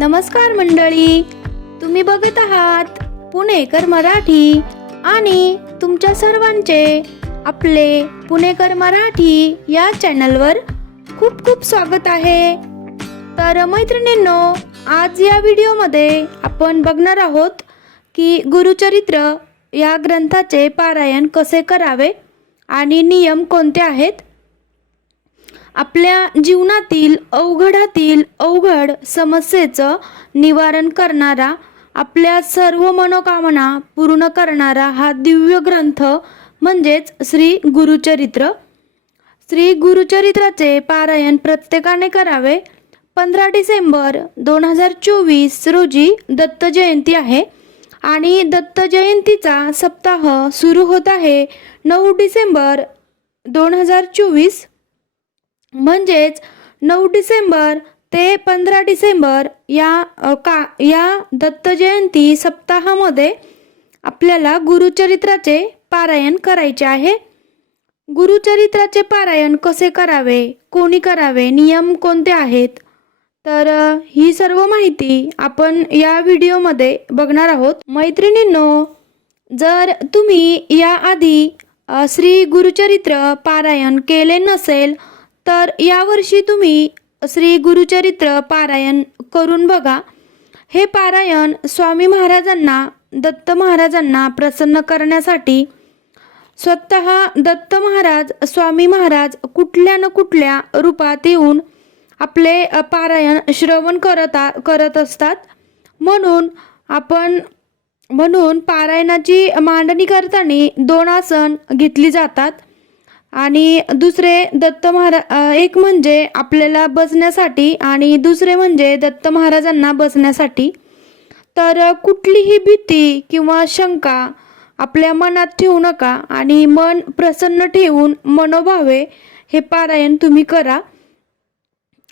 नमस्कार मंडळी. तुम्ही बघत आहात पुणेकर मराठी आणि तुमच्या सर्वांचे आपले पुणेकर मराठी या चॅनलवर खूप खूप स्वागत आहे. तर मैत्रिणींनो आज या व्हिडिओमध्ये आपण बघणार आहोत की गुरुचरित्र या ग्रंथाचे पारायण कसे करावे आणि नियम कोणते आहेत? आपल्या जीवनातील अवघडातील अवघड समस्येचं निवारण करणारा आपल्या सर्व मनोकामना पूर्ण करणारा हा दिव्य ग्रंथ म्हणजेच श्री गुरुचरित्र. श्री गुरुचरित्राचे पारायण प्रत्येकाने करावे. पंधरा डिसेंबर दोन हजार चोवीस रोजी दत्त जयंती आहे आणि दत्त जयंतीचा सप्ताह सुरू होत आहे नऊ डिसेंबर दोन हजार चोवीस. म्हणजेच नऊ डिसेंबर ते पंधरा डिसेंबर या का या दत्तजयंती सप्ताहामध्ये आपल्याला गुरुचरित्राचे पारायण करायचे आहे. गुरुचरित्राचे पारायण कसे करावे? कोणी करावे? नियम कोणते आहेत? तर ही सर्व माहिती आपण या व्हिडिओमध्ये बघणार आहोत. मैत्रिणींनो जर तुम्ही याआधी श्री गुरुचरित्र पारायण केले नसेल तर यावर्षी तुम्ही श्री गुरुचरित्र पारायण करून बघा. हे पारायण स्वामी महाराजांना दत्त महाराजांना प्रसन्न करण्यासाठी स्वतः दत्त महाराज स्वामी महाराज कुठल्या न कुठल्या रूपात येऊन आपले पारायण श्रवण करत आ- करत असतात. म्हणून आपण म्हणून पारायणाची मांडणी करताना दोन आसन घेतली जातात. आणि दुसरे दत्त महाराज एक म्हणजे आपल्याला बसण्यासाठी आणि दुसरे म्हणजे दत्त महाराजांना बसण्यासाठी. तर कुठलीही भीती किंवा शंका आपल्या मनात ठेवू नका आणि मन प्रसन्न ठेवून मनोभावे हे पारायण तुम्ही करा.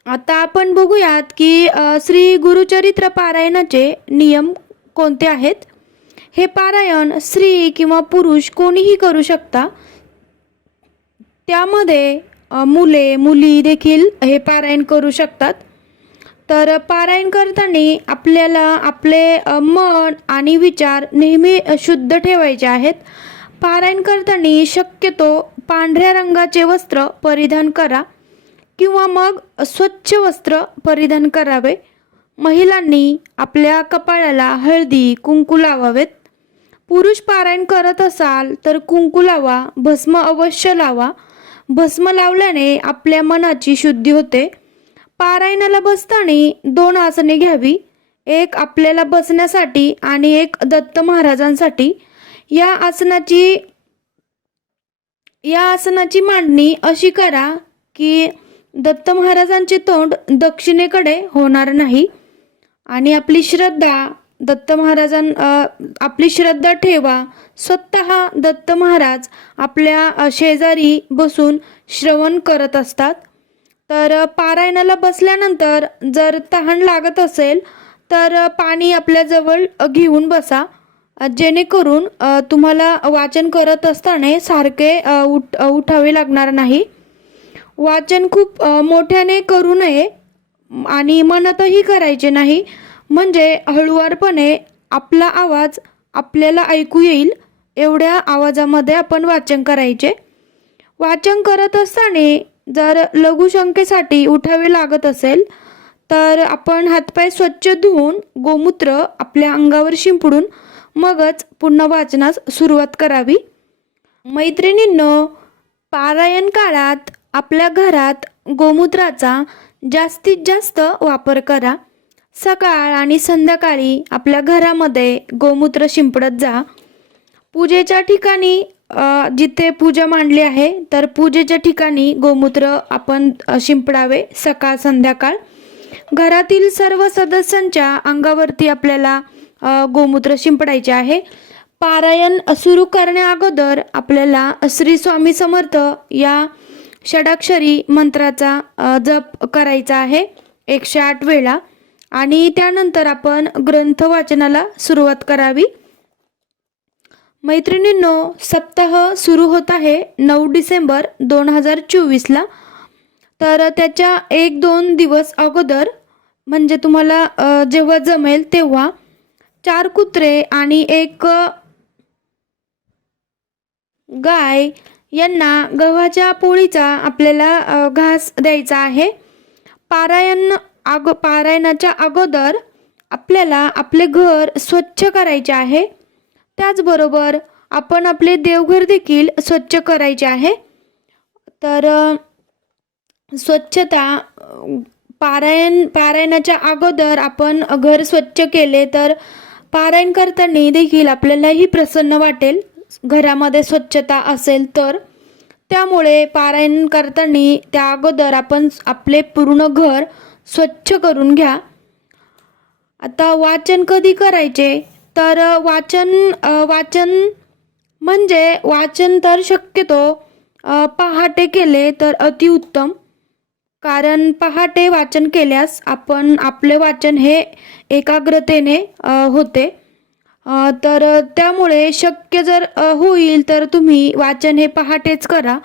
आता आपण बघूयात की श्री गुरुचरित्र पारायणाचे नियम कोणते आहेत? हे पारायण स्त्री किंवा पुरुष कोणीही करू शकता. त्यामध्ये मुले मुली देखील हे पारायण करू शकतात. तर पारायण करताना आपल्याला आपले मन आणि विचार नेहमी शुद्ध ठेवायचे आहेत. पारायण करताना शक्यतो पांढऱ्या रंगाचे वस्त्र परिधान करा किंवा मग स्वच्छ वस्त्र परिधान करावे. महिलांनी आपल्या कपाळाला हळदी कुंकू लावावेत. पुरुष पारायण करत असाल तर कुंकू लावा भस्म अवश्य लावा. भस्म लावल्याने आपल्या मनाची शुद्धी होते. पारायणाला बसताना दोन आसने घ्यावी एक आपल्याला बसण्यासाठी आणि एक दत्त महाराजांसाठी. या आसनाची या आसनाची मांडणी अशी करा की दत्त महाराजांचे तोंड दक्षिणेकडे होणार नाही आणि आपली श्रद्धा दत्त महाराजां आपली श्रद्धा ठेवा. स्वतः दत्त महाराज आपल्या शेजारी बसून श्रवण करत असतात. तर पारायणाला बसल्यानंतर जर तहान लागत असेल तर पाणी आपल्याजवळ घेऊन बसा. जेणेकरून तुम्हाला वाचन करत असताना सारखे उठ उठावे लागणार नाही. वाचन खूप मोठ्याने करू नये आणि मनतही करायचे नाही. म्हणजे हळुवारपणे आपला आवाज आपल्याला ऐकू येईल एवढ्या आवाजामध्ये आपण वाचन करायचे. वाचन करत असताना जर लघुशंकेसाठी उठावे लागत असेल तर आपण हातपाय स्वच्छ धुवून गोमूत्र आपल्या अंगावर शिंपडून मगच पुन्हा वाचनास सुरुवात करावी. मैत्रिणींनो पारायण काळात आपल्या घरात गोमूत्राचा जास्तीत जास्त वापर करा. सकाळ आणि संध्याकाळी आपल्या घरामध्ये गोमूत्र शिंपडत जा. पूजेच्या ठिकाणी जिथे पूजा मांडली आहे तर पूजेच्या ठिकाणी गोमूत्र आपण शिंपडावे सकाळ संध्याकाळ. घरातील सर्व सदस्यांच्या अंगावरती आपल्याला गोमूत्र शिंपडायचे आहे. पारायण सुरू करण्या अगोदर आपल्याला श्री स्वामी समर्थ या षडाक्षरी मंत्राचा जप करायचा आहे. एकशे आठ वेळा. आणि त्यानंतर आपण ग्रंथ वाचनाला सुरुवात करावी. मैत्रिणींनो सप्ताह सुरू होत आहे नऊ डिसेंबर दोन हजार चोवीसला. तर त्याच्या एक दोन दिवस अगोदर म्हणजे तुम्हाला जेव्हा जमेल तेव्हा चार कुत्रे आणि एक गाय यांना गव्हाच्या पोळीचा आपल्याला घास द्यायचा आहे. पारायण अगो पारायणाच्या अगोदर आपल्याला आपले घर स्वच्छ करायचे आहे. त्याचबरोबर आपण आपले देवघर देखील स्वच्छ करायचे आहे. तर स्वच्छता पारायण पारायणाच्या अगोदर आपण घर स्वच्छ केले तर पारायण करताना देखील आपल्यालाही प्रसन्न वाटेल. घरामध्ये स्वच्छता असेल तर. त्यामुळे पारायण करताना त्या अगोदर आपण आपले पूर्ण घर स्वच्छ करून घ्या. आता वाचन कधी करायचे? तर वाचन वाचन म्हणजे वाचन तर शक्यतो पहाटे केले तर अतिउत्तम कारण पहाटे वाचन केल्यास आपण आपले वाचन हे एकाग्रतेने होते. तर त्यामुळे शक्य जर होईल तर तुम्ही वाचन हे पहाटेच करा.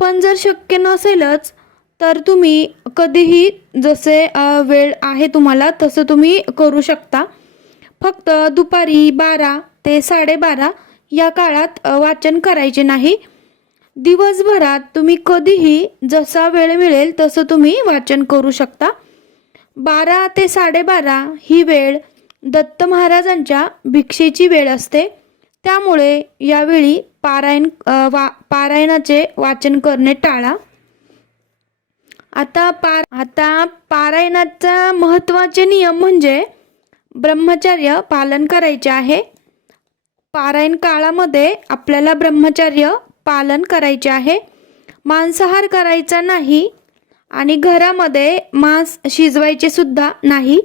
पण जर शक्य नसेलच तर तुम्ही कधीही जसे वेळ आहे तुम्हाला तसं तुम्ही करू शकता. फक्त दुपारी बारा ते साडेबारा या काळात वाचन करायचे नाही. दिवसभरात तुम्ही कधीही जसा वेळ मिळेल तसं तुम्ही वाचन करू शकता. बारा ते साडेबारा ही वेळ दत्त महाराजांच्या भिक्षेची वेळ असते. त्यामुळे यावेळी पारायण वा पारायणाचे वाचन करणे टाळा. आता पार आता पारायणाचा महत्त्वाचे नियम म्हणजे ब्रह्मचर्य पालन करायचे आहे. पारायण काळामध्ये आपल्याला ब्रह्मचर्य पालन करायचे आहे. मांसाहार करायचा नाही आणि घरामध्ये मांस शिजवायचे सुद्धा नाही.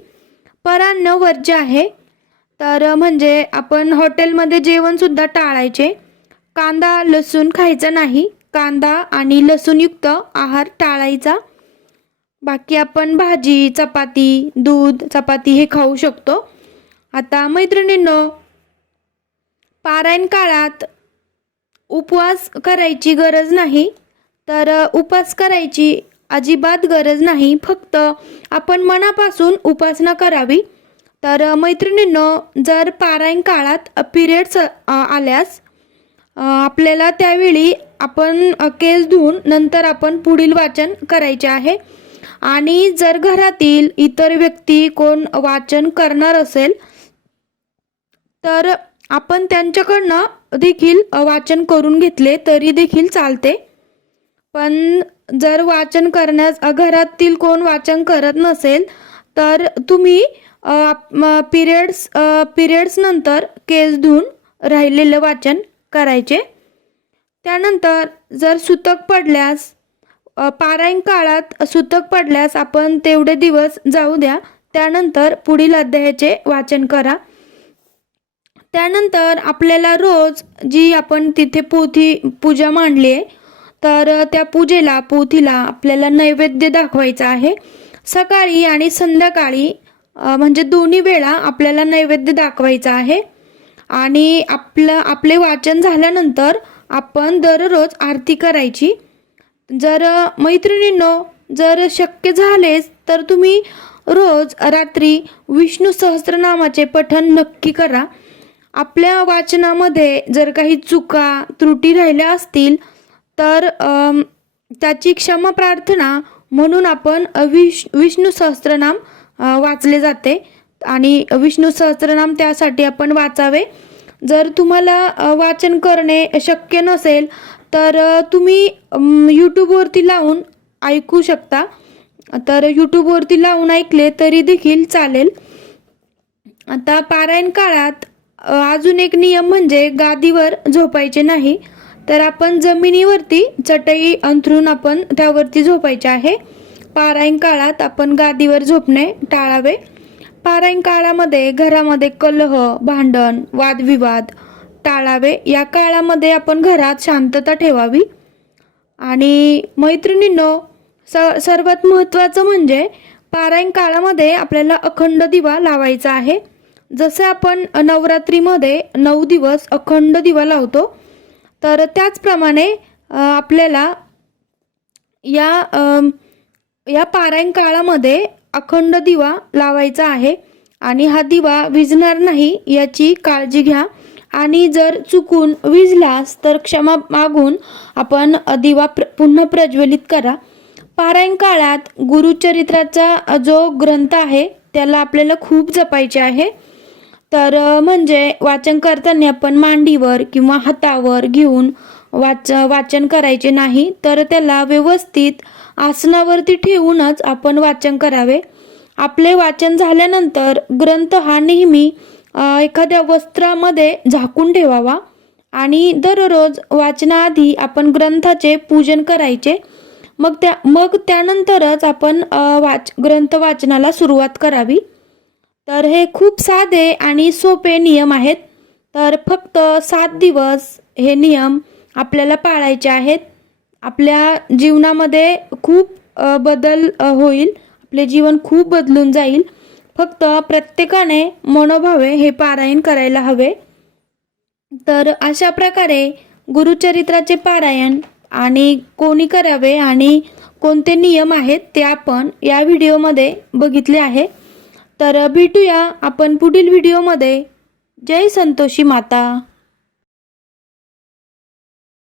परान्न वर्ज्य आहे. तर म्हणजे आपण हॉटेलमध्ये जेवणसुद्धा टाळायचे. कांदा लसूण खायचा नाही. कांदा आणि लसूणयुक्त आहार टाळायचा. बाकी आपण भाजी चपाती दूध चपाती हे खाऊ शकतो. आता मैत्रिणींनो पारायण काळात उपवास करायची गरज नाही. तर उपवास करायची अजिबात गरज नाही. फक्त आपण मनापासून उपासना करावी. तर मैत्रिणींनो जर पारायण काळात पिरियड्स आल्यास आपल्याला त्यावेळी आपण केस धुवून नंतर आपण पुढील वाचन करायचे आहे. आणि जर घरातील इतर व्यक्ती कोण वाचन करणार असेल तर आपण त्यांच्याकडनं देखील वाचन करून घेतले तरी देखील चालते. पण जर वाचन करण्यास घरातील कोण वाचन करत नसेल तर तुम्ही पिरियड्स पिरियड्स नंतर केस धुवून राहिलेलं वाचन करायचे. त्यानंतर जर सुतक पडल्यास पारायण काळात सुतक पडल्यास आपण तेवढे दिवस जाऊ द्या. त्यानंतर पुढील अध्यायाचे वाचन करा. त्यानंतर आपल्याला रोज जी आपण तिथे पोथी पूजा मांडली आहे तर त्या पूजेला पोथीला आपल्याला नैवेद्य दाखवायचा आहे. सकाळी आणि संध्याकाळी म्हणजे दोन्ही वेळा आपल्याला नैवेद्य दाखवायचा आहे. आणि आपलं आपले वाचन झाल्यानंतर आपण दररोज आरती करायची. जर मैत्रिणींनो जर शक्य झालेच तर तुम्ही रोज रात्री विष्णू सहस्रनामाचे पठण नक्की करा. आपल्या वाचनामध्ये जर काही चुका त्रुटी राहिल्या असतील तर त्याची क्षमा प्रार्थना म्हणून आपण विष विष्णू सहस्रनाम वाचले जाते. आणि विष्णू सहस्रनाम त्यासाठी आपण वाचावे. जर तुम्हाला वाचन करणे शक्य नसेल तर तुम्ही यूट्यूबवरती लावून ऐकू शकता. तर यूट्यूबवरती लावून ऐकले तरी देखील चालेल. आता पारायण काळात अजून एक नियम म्हणजे गादीवर झोपायचे नाही. तर आपण जमिनीवरती चटई अंथरून आपण त्यावरती झोपायचे आहे. पारायण काळात आपण गादीवर झोपणे टाळावे. पारायण काळामध्ये घरामध्ये कलह भांडण वादविवाद टाळावे. या काळामध्ये आपण घरात शांतता ठेवावी. आणि मैत्रिणींनो स सर्वात महत्त्वाचं म्हणजे पारायण काळामध्ये आपल्याला अखंड दिवा लावायचा आहे. जसे आपण नवरात्रीमध्ये नऊ दिवस अखंड दिवा लावतो तर त्याचप्रमाणे आपल्याला या या पारायण काळामध्ये अखंड दिवा लावायचा आहे. आणि हा दिवा विझणार नाही याची काळजी घ्या. आणि जर चुकून विजलास तर क्षमा मागून आपण दिवा प्र पुन्हा प्रज्वलित करा. पारायण काळात गुरुचरित्राचा जो ग्रंथ आहे त्याला आपल्याला खूप जपायचे आहे. तर म्हणजे वाचन करताना आपण मांडीवर किंवा हातावर घेऊन वाच वाचन करायचे नाही तर त्याला व्यवस्थित आसनावरती ठेवूनच आपण वाचन करावे. आपले वाचन झाल्यानंतर ग्रंथ हा नेहमी एखाद्या वस्त्रामध्ये झाकून ठेवावा आणि दररोज वाचनाआधी आपण ग्रंथाचे पूजन करायचे. मग त्या मग त्यानंतरच आपण वाच ग्रंथ वाचनाला सुरुवात करावी. तर हे खूप साधे आणि सोपे नियम आहेत. तर फक्त सात दिवस हे नियम आपल्याला पाळायचे आहेत. आपल्या जीवनामध्ये खूप बदल होईल. आपले जीवन खूप बदलून जाईल. फक्त प्रत्येकाने मनोभावे हे पारायण करायला हवे. तर अशा प्रकारे गुरुचरित्राचे पारायण आणि कोणी करावे आणि कोणते नियम आहेत ते आपण या व्हिडिओमध्ये बघितले आहे. तर भेटूया आपण पुढील व्हिडिओमध्ये. जय संतोषी माता.